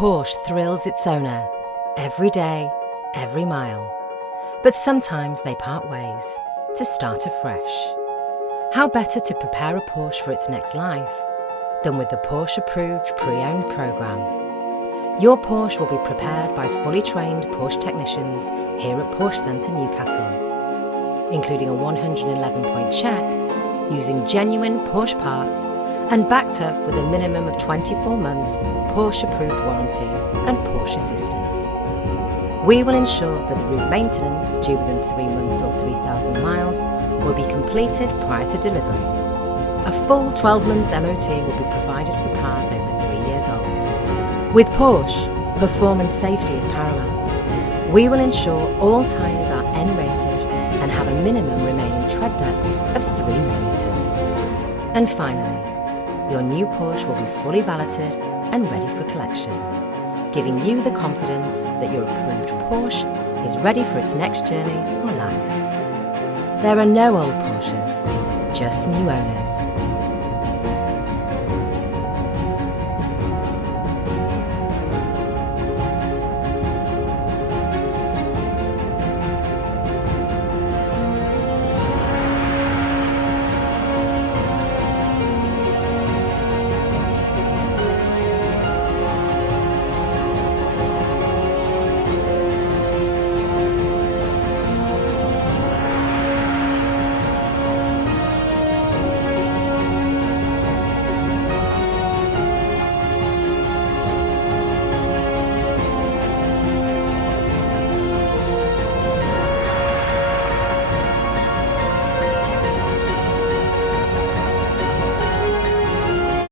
Porsche thrills its owner every day, every mile. But sometimes they part ways to start afresh. How better to prepare a Porsche for its next life than with the Porsche-approved pre-owned program? Your Porsche will be prepared by fully trained Porsche technicians here at Porsche Centre Newcastle, including a 111-point check using genuine Porsche parts and backed up with a minimum of 24 months Porsche-approved warranty and Porsche assistance. We will ensure that the route maintenance due within 3 months or 3,000 miles will be completed prior to delivery. A full 12 months MOT will be provided for cars over 3 years old. With Porsche, performance safety is paramount. We will ensure all tyres are N-rated and have a minimum remaining tread depth of 3 millimetres. And finally, your new Porsche will be fully valeted and ready for collection, giving you the confidence that your approved Porsche is ready for its next journey or life. There are no old Porsches, just new owners.